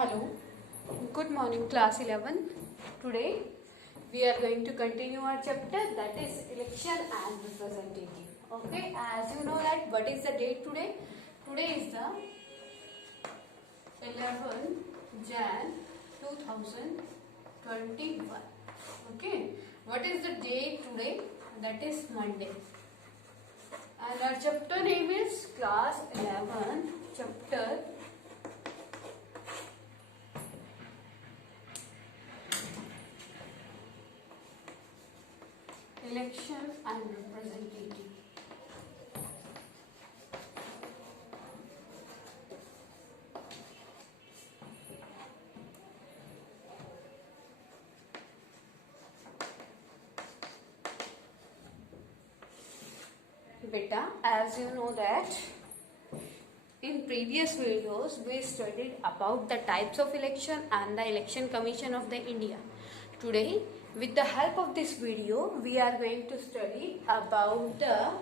Hello, good morning class 11. Today we are going to continue our chapter, that is election and representative. Okay, as you know that what is the date today? Today is the 11 Jan 2021. Okay, what is the date today? That is Monday. And our chapter name is class 11, chapter election and representative. Beta, as you know that in previous videos we studied about the types of election and the election commission of the India. Today, with the help of this video, we are going to study about the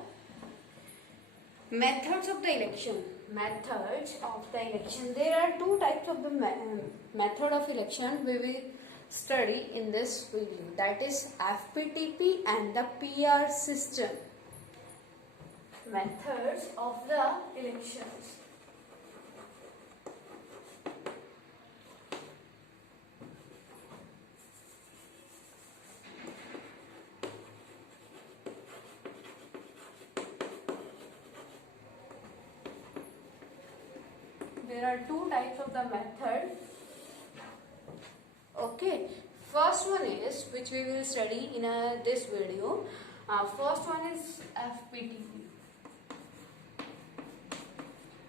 methods of the election. Methods of the election. There are two types of the method of election we will study in this video. That is FPTP and the PR system. Methods of the elections. There are two types of the method. Okay, first one is which we will study in this video. First one is FPTP.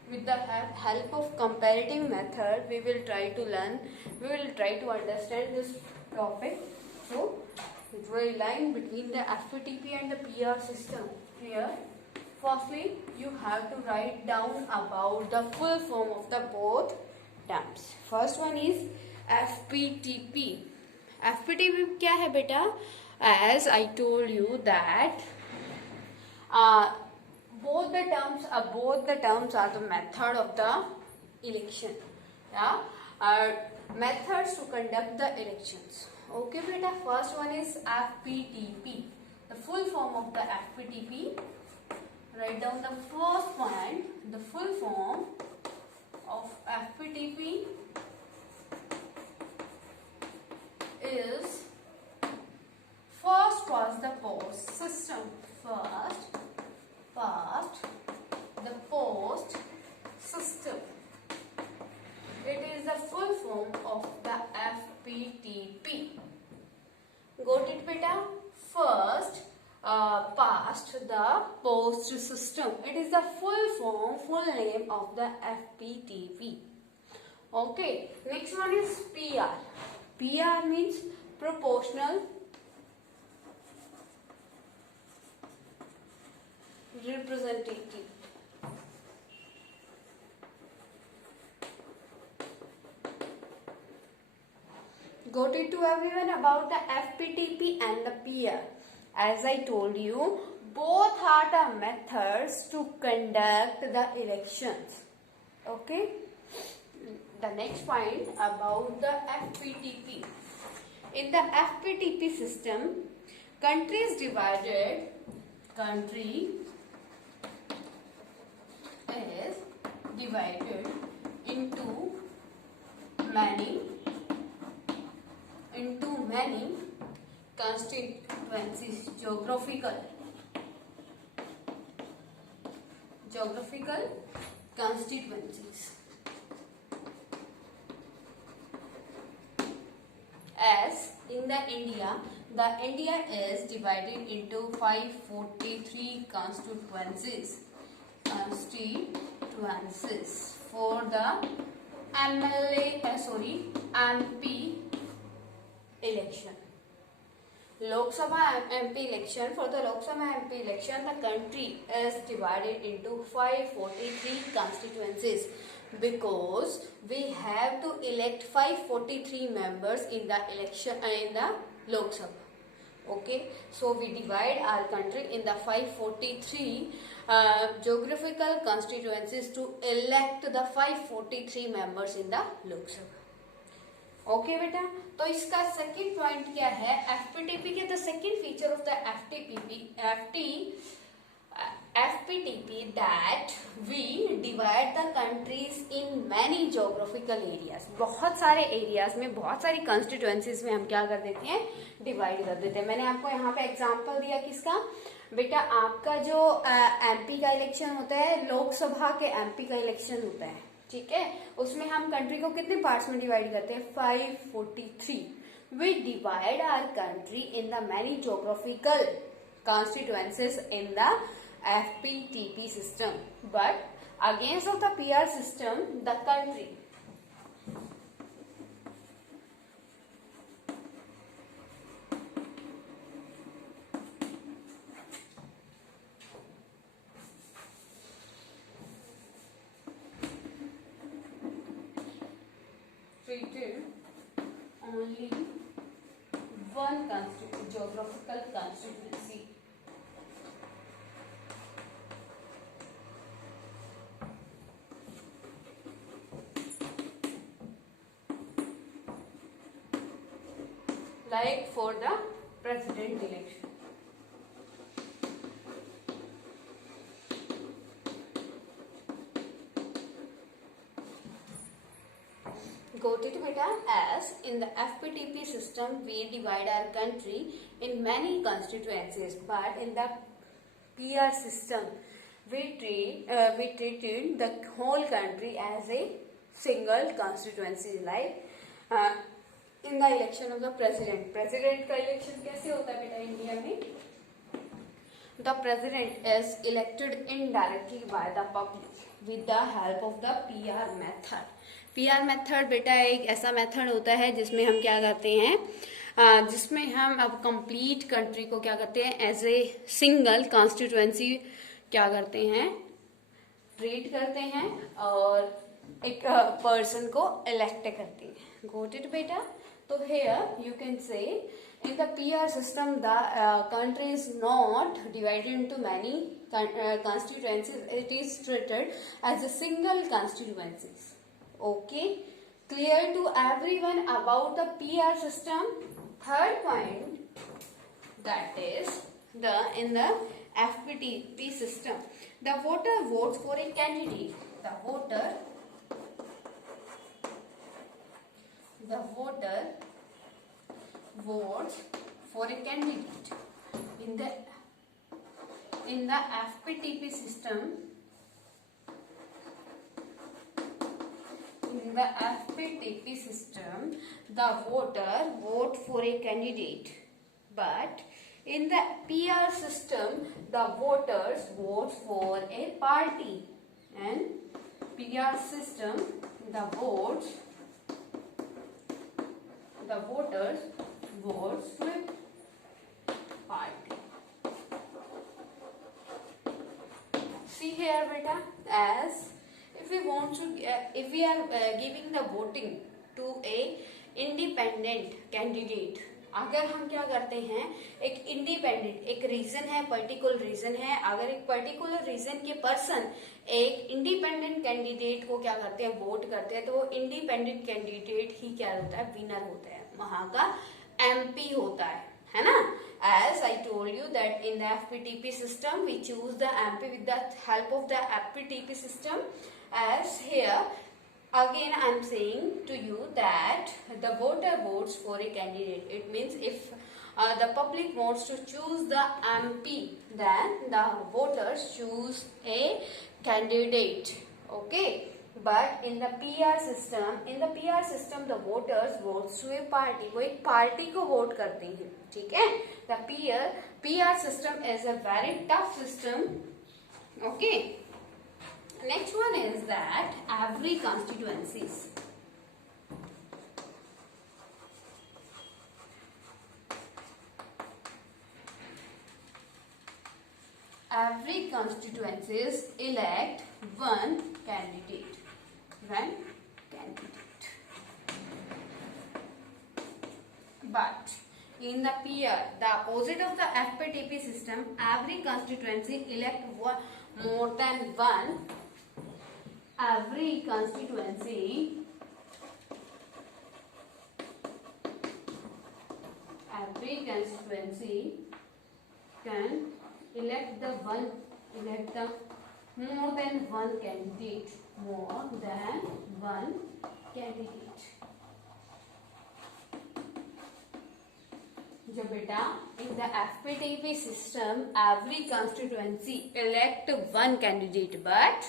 With the help of comparative method, we will try to understand this topic. So, it will line between the FPTP and the PR system. Here, firstly, you have to write down about the full form of the both terms. First one is FPTP. FPTP क्या है बेटा? As I told you that both the terms are the method of the election. Yeah, methods to conduct the elections. Okay, beta. First one is FPTP. The full form of the FPTP. Write down the first point. The full form of FPTP is first past the post system. First the post system. It is the full form of the FPTP. Got it, beta? First past the post system. It is the full name of the FPTP. Okay. Next one is PR. PR means proportional representative. Got it to everyone about the FPTP and the PR. As I told you, both are the methods to conduct the elections. Okay. The next point about the FPTP. In the FPTP system, country is divided into many constituencies, geographical constituencies. As in the India is divided into 543 constituencies for the MP election. Lok Sabha MP election. For the Lok Sabha MP election, the country is divided into 543 constituencies because we have to elect 543 members in the election in the Lok Sabha. Okay, so we divide our country in the 543 geographical constituencies to elect the 543 members in the Lok Sabha. Okay बेटा, तो इसका second point क्या है, FPTP के the second feature of the FPTP that we divide the countries in many geographical areas. बहुत सारे areas में, बहुत सारी कॉन्स्टिट्यूएंसीज में हम क्या कर देते हैं, डिवाइड कर देते हैं। मैंने आपको यहाँ पे एग्जांपल दिया किसका बेटा, आपका जो एमपी का इलेक्शन होता है, लोकसभा के एमपी का इलेक्शन होता है, ठीक है, उसमें हम कंट्री को कितने पार्ट्स में डिवाइड करते हैं, 543। We divide our country in the many geographical constituencies in the FPTP system, but against of the PR system, the country treated only one geographical constituency. Like for the president election. Got it beta? As in the FPTP system, we divide our country in many constituencies, but in the PR system, we treated the whole country as a single constituency. Like in the election of the president का election कैसे होता है बेटा India में? The president is elected indirectly by the public with the help of the PR method. PR method बेटा एक ऐसा method होता है जिसमें हम क्या करते हैं, जिसमें हम अब कंप्लीट कंट्री को क्या करते हैं, एज ए सिंगल कॉन्स्टिट्यूएंसी क्या करते हैं, ट्रीट करते हैं और एक पर्सन को इलेक्ट करते हैं। गोट इट बेटा? तो here you can say in the PR system the country is not divided into many constituencies, it is treated as a single constituencies. Okay, clear to everyone about the PR system? Third point, that is in the FPTP system, the voter votes for a candidate. The voter votes for a candidate. In the FPTP system, the voter vote for a candidate, but in the PR system, the voters vote for a party. And PR system, the voters votes for a party. See here beta, as if we are giving the voting to a independent candidate, अगर हम क्या करते हैं, एक independent, एक reason है, particular reason है, अगर एक पर्टिकुलर रीजन के पर्सन एक इंडिपेंडेंट कैंडिडेट को क्या करते हैं, वोट करते हैं, तो वो इंडिपेंडेंट कैंडिडेट ही क्या होता है, विनर होता है, वहां का एमपी होता है ना? As I told you that in the FPTP system we choose the MP with the help of the FPTP system. As here again I am saying to you that the voter votes for a candidate. It means if the public wants to choose the MP, then the voters choose a candidate. Okay, but in the PR system the voters votes to a party. वो एक party को vote करते हैं, ठीक है? The PR system is a very tough system. Okay. Next one is that every constituencies elect one candidate. But in the PR, the opposite of the FPTP system, every constituency elect more than one. Every constituency constituency can elect the more than one candidate. जो बेटा in the FPTP system every constituency elect one candidate, but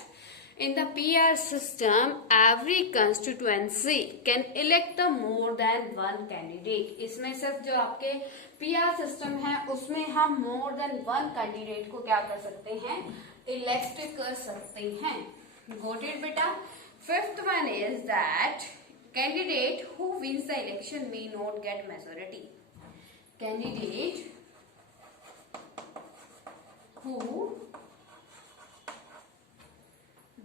in the PR system every constituency can elect more than one candidate. इसमें सिर्फ जो आपके PR system है उसमें हम more than one candidate को क्या कर सकते हैं, elect कर सकते हैं. Got it बेटा? Fifth one is that candidate who wins the election may not get majority. Candidate who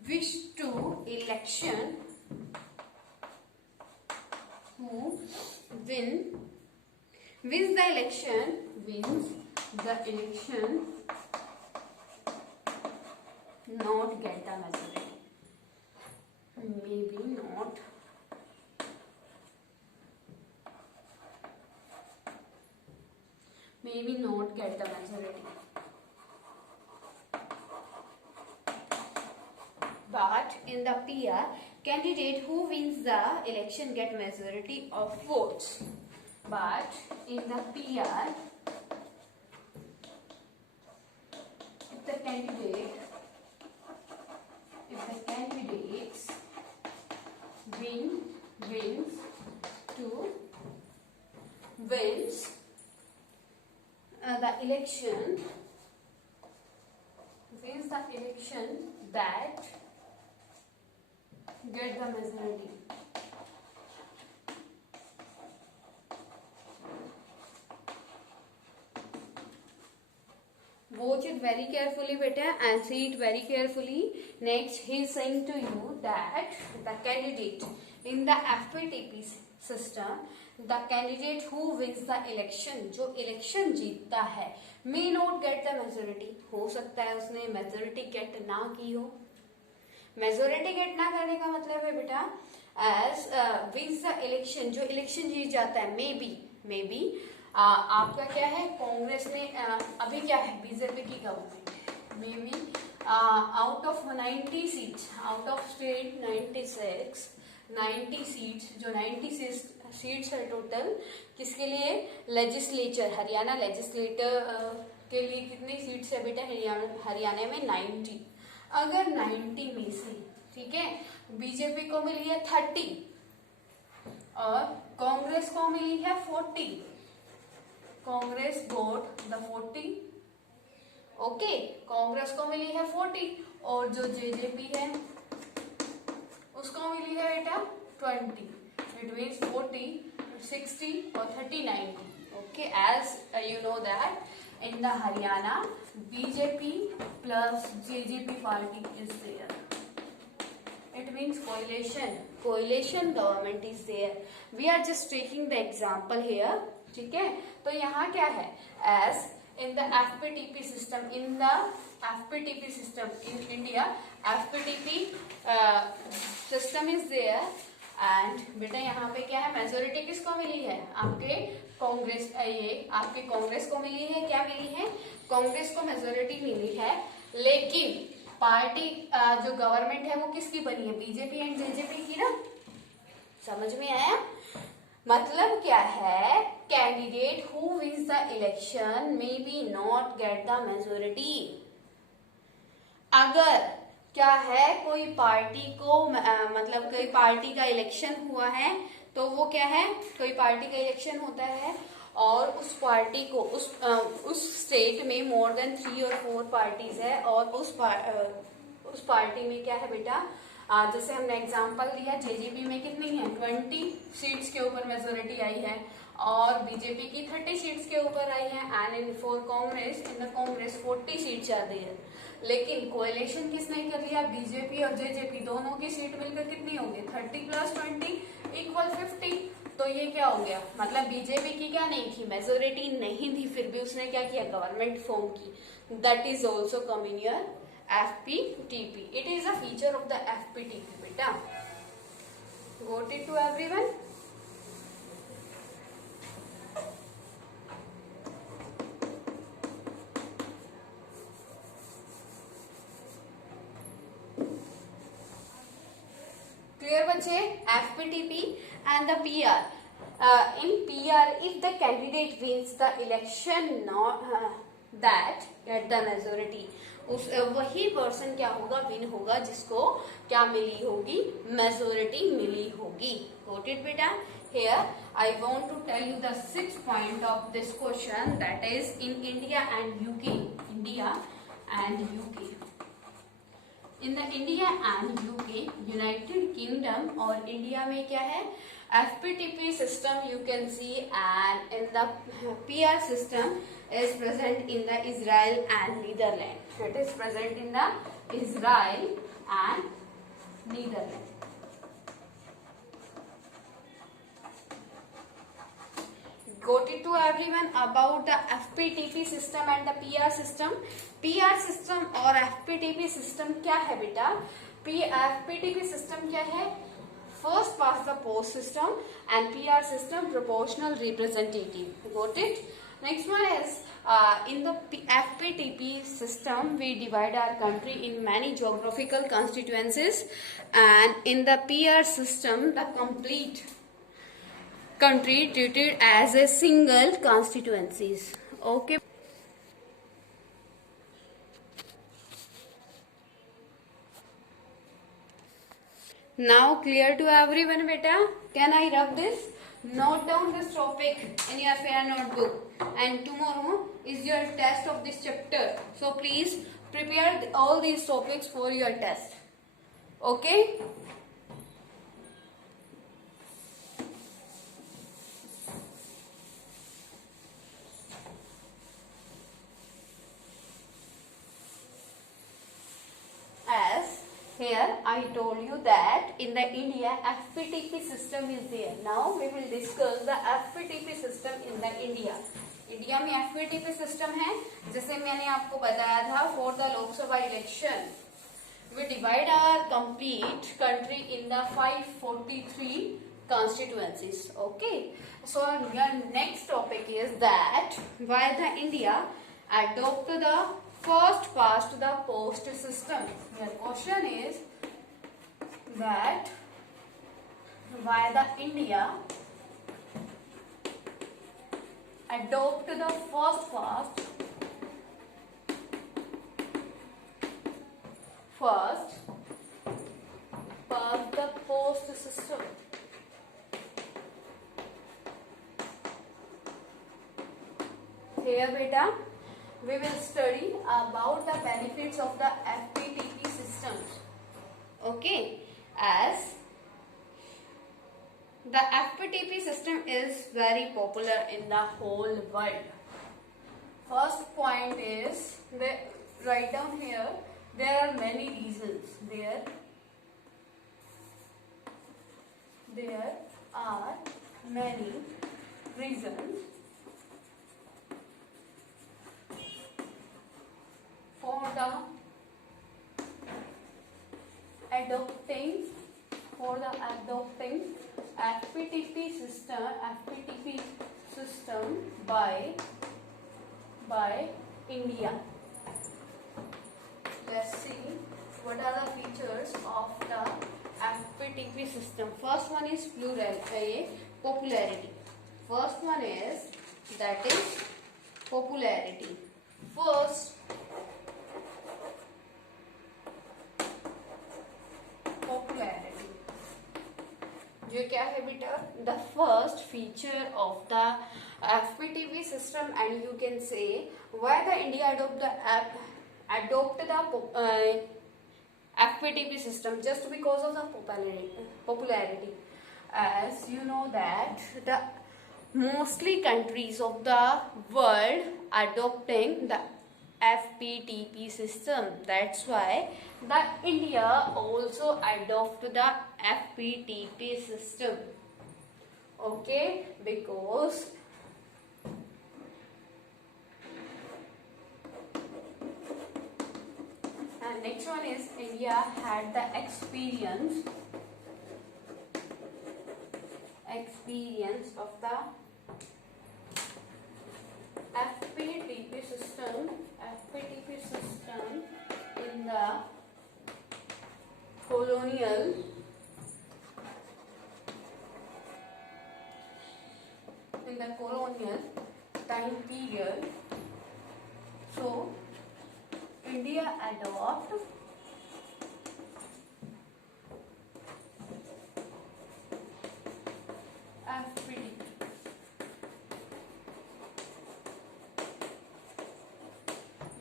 wish to election, who wins the election not get the majority. Maybe not get the majority. But in the PR, candidate who wins the election get majority of votes. But in the PR, if the candidates wins the election that get the majority. Watch it very carefully beta and see it very carefully. Next he is saying to you that the candidate in the FPTP system, the candidate who wins the election, जो election जीतता है, may not get the majority. हो सकता है उसने majority gate ना की हो. मेजोरिटी गेट ना करने का मतलब है बेटा एज विंस द इलेक्शन, जो इलेक्शन जीत जाता है, मे बी आपका क्या है, कांग्रेस ने अभी क्या है, बीजेपी की government, may be out of 90 seats, out of state 90 seats, जो 90 सीट्स है टोटल, किसके लिए, लेजिस्लेचर, हरियाणा लेजिस्लेटर के लिए कितनी सीट्स है बेटा हरियाणा में 90. अगर 90 में से, ठीक है, बीजेपी को मिली है 30 और कांग्रेस को मिली है 40, Congress vote the 40, okay, Congress को मिली है 40 और जो जेजेपी है उसको मिली है बेटा 20. It means 40, 60 और 30, 90. Okay, as you know that in the Haryana, BJP plus JJP party is there. It means coalition government is there. We are just taking the example here. ठीक है, तो यहाँ क्या है, as in the FPTP system, in India, FPTP system is there. And बेटा यहाँ पे क्या है, मेजोरिटी किसको मिली है, आपके कांग्रेस, ये आपके कांग्रेस को मिली है, क्या मिली है, कांग्रेस को मेजोरिटी मिली है. लेकिन पार्टी जो गवर्नमेंट है वो किसकी बनी है, बीजेपी एंड जेजेपी की ना. समझ में आया, मतलब क्या है, candidate who wins the election may be not get the majority. अगर क्या है, कोई पार्टी को मतलब कोई पार्टी का इलेक्शन हुआ है, तो वो क्या है, कोई पार्टी का इलेक्शन होता है और उस पार्टी को उस स्टेट में मोर देन 3 और 4 पार्टीज है और उस पार्टी में क्या है बेटा, जैसे हमने एग्जांपल दिया, जेजेपी में कितनी है, 20 सीट्स के ऊपर मेजोरिटी आई है और बीजेपी की 30 सीट्स के ऊपर आई है. एंड इन कांग्रेस 40 सीट्स आती है. लेकिन कोएलिशन किसने कर लिया, बीजेपी और जेजेपी दोनों की सीट मिलकर कितनी होगी, 30 + 20 = 50. तो ये क्या हो गया, मतलब बीजेपी की क्या नहीं थी, मेजोरिटी नहीं थी, फिर भी उसने क्या किया, गवर्नमेंट फॉर्म की. That is also come in your FPTP. It is a feature of the FPTP बेटा. Got it to everyone? बचे FPTP and the PR. In PR, if the candidate wins the election, not that get the majority, उस वही person क्या होगा, win होगा, जिसको क्या मिली होगी, मेजोरिटी मिली होगी. Got it बेटा? Here I want to tell you the 6th point of this question, that is in India and UK. India and UK. In the India and UK, United Kingdom और India में क्या है, FPTP system you can see, and in the PR system is present in the Israel and Netherlands. It is present in the Israel and Netherlands. Got it to everyone about the FPTP system and the PR system. PR system और FPTP system क्या है बेटा? FPTP system क्या है? First past the post system, and PR system proportional representative. Got it? Next one is in the FPTP system we divide our country in many geographical constituencies, and in the PR system the complete country treated as a single constituencies. Okay. Now clear to everyone beta? Can I rub this? Note down this topic in your fair notebook, and tomorrow is your test of this chapter. So please prepare all these topics for your test. Okay? As here I told you that in the India FPTP system is there. Now we will discuss the FPTP system in the India. India में FPTP system है, जैसे मैंने आपको बताया था, for the Lok Sabha election we divide our complete country in the 543 constituencies. Okay, so your next topic is that why the India adopt the first past the post system. Your question is that why the India adopt the first past the post system. Here beta we will study about the benefits of the FPTP systems. Okay, as the FPTP system is very popular in the whole world. First point is, write down here, there are many reasons. There are many reasons for the adopting FPTP system by India. Let's see what are the features of the FPTP system. First one is popularity. First one is, that is popularity. First, popularity. जो क्या है बेटा? The first feature of the FPTP system, and you can say why the India adopt the FPTP system, just because of the popularity. As you know that the mostly countries of the world adopting the FPTP system. That's why the India also adopt the FPTP system. Okay, because and next one is India had the experience of the FPTP system in the colonial in the colonial time period. So India adopt FPT.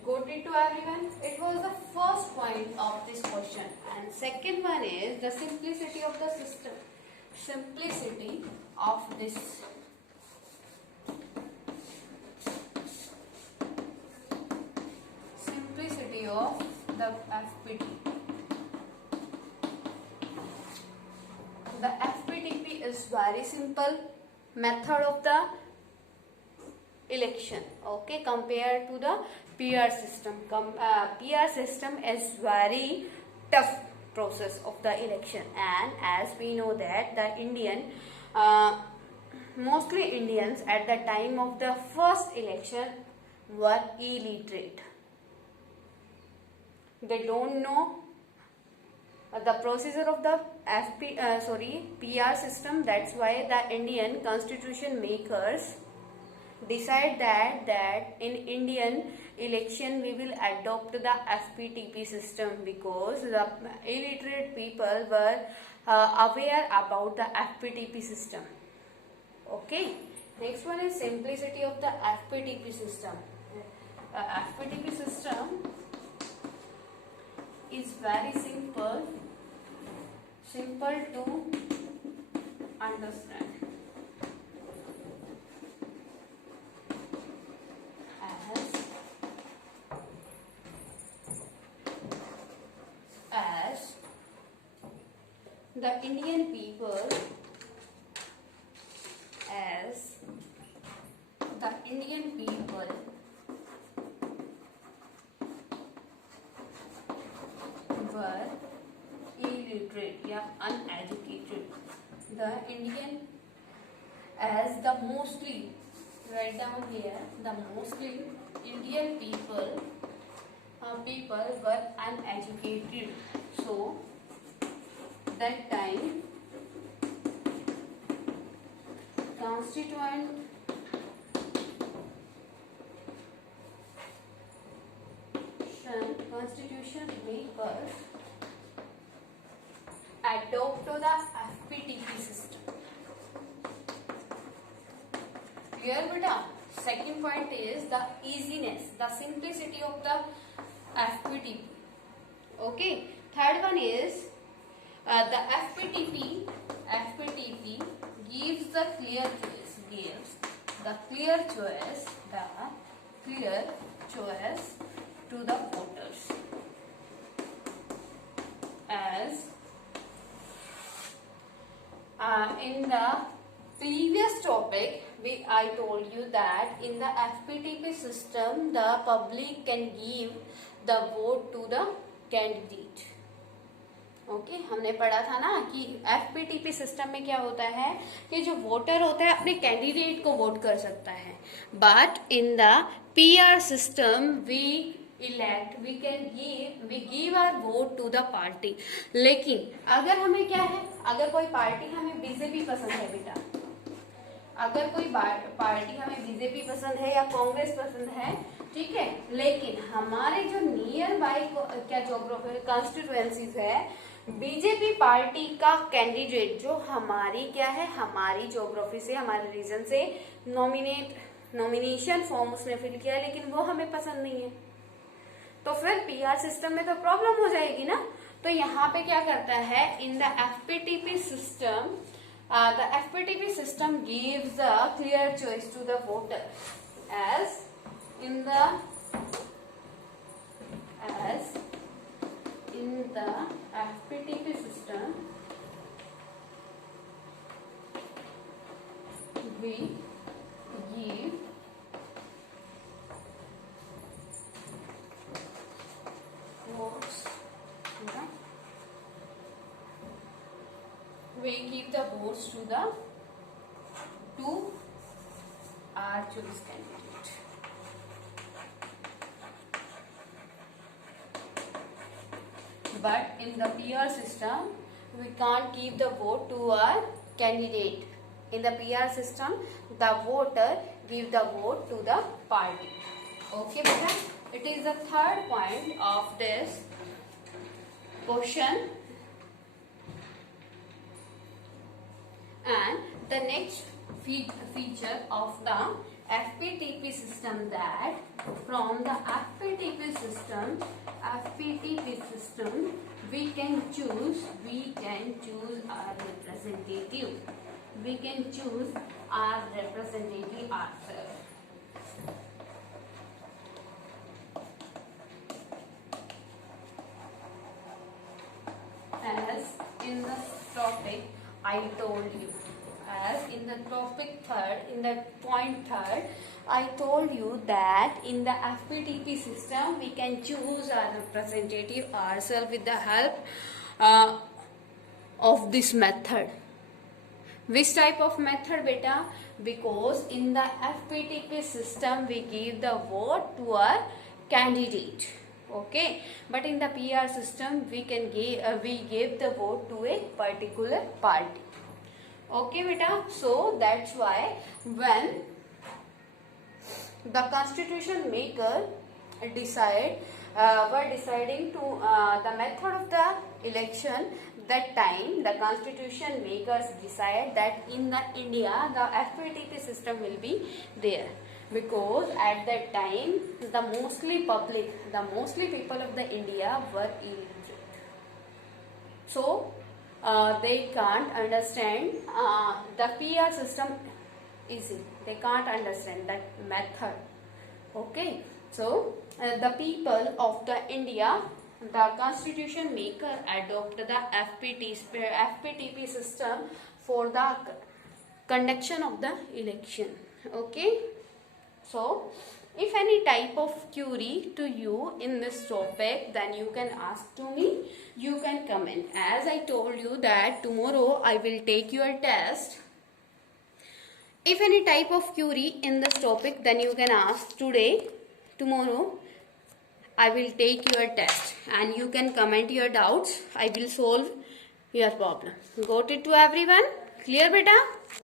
Got it to everyone? It was the first point of this question. And second one is the simplicity of the system. Simplicity of this. Simplicity of the FPT. The FPTP is very simple method of the election, okay, compared to the PR system. PR system is very tough process of the election, and as we know that the mostly Indians at the time of the first election were illiterate. They don't know the procedure of the PR system. That's why the Indian constitution makers decide that in Indian election we will adopt the FPTP system, because the illiterate people were aware about the FPTP system. Okay, next one is simplicity of the FPTP system. FPTP system is very simple to understand. As the Indian people were illiterate, uneducated. The mostly, write down here, the mostly Indian people were uneducated. So that time constitution makers adopt the FPTP system. Clear, beta? Second point is the easiness, the simplicity of the FPTP. Okay. Third one is the FPTP gives the clear choice to the voters. As in the previous topic, I told you that in the FPTP system the public can give the vote to the candidate. Okay हमने पढ़ा था ना कि FPTP system में क्या होता है कि जो वोटर होता है अपने कैंडिडेट को वोट कर सकता है, but in the PR system we give our vote to the party. लेकिन अगर हमें क्या है, अगर कोई पार्टी हमें बीजेपी पसंद है बेटा, अगर कोई पार्टी हमें बीजेपी पसंद है या कांग्रेस पसंद है, ठीक है, लेकिन हमारे जो नियर बाय क्या जोग्राफिकल कॉन्स्टिट्यूएंसीज है, बीजेपी पार्टी का कैंडिडेट जो हमारी क्या है, हमारी ज्योग्राफी से, हमारे रीजन से नॉमिनेशन फॉर्म उसने फिल किया, लेकिन वो हमें पसंद नहीं है, तो फिर PR सिस्टम में तो प्रॉब्लम हो जाएगी ना. तो यहाँ पे क्या करता है, in the FPTP system, the FPTP system gives a clear choice to the voter. As in the FPTP system, we give votes. We give the votes to our choice candidate. But in the PR system, we can't give the vote to our candidate. In the PR system, the voter give the vote to the party. Okay, beta? It is the third point of this question. And the next feature of the FPTP system, that from the FPTP system we can choose our representative. We can choose our representative ourselves. As in the topic I told you, as in the topic third, in the point third, I told you that in the FPTP system we can choose our representative ourselves with the help of this method. Which type of method, beta? Because in the FPTP system we give the vote to our candidate. Okay, but in the PR system we can give the vote to a particular party. Okay, beta. So that's why when the constitution maker were deciding to the method of the election, that time the constitution makers decide that in the India the FPTP system will be there, because at that time the mostly people of the India were illiterate, so they can't understand the PR system easy. They can't understand that method. Okay, so the people of the India, the constitution maker adopt the FPTP system for the conduction of the election. Okay, so if any type of query to you in this topic, then you can ask to me, you can comment. As I told you that tomorrow I will take your test. If any type of query in this topic, then you can ask today. Tomorrow I will take your test and you can comment your doubts. I will solve your problem. Got it to everyone? Clear, beta?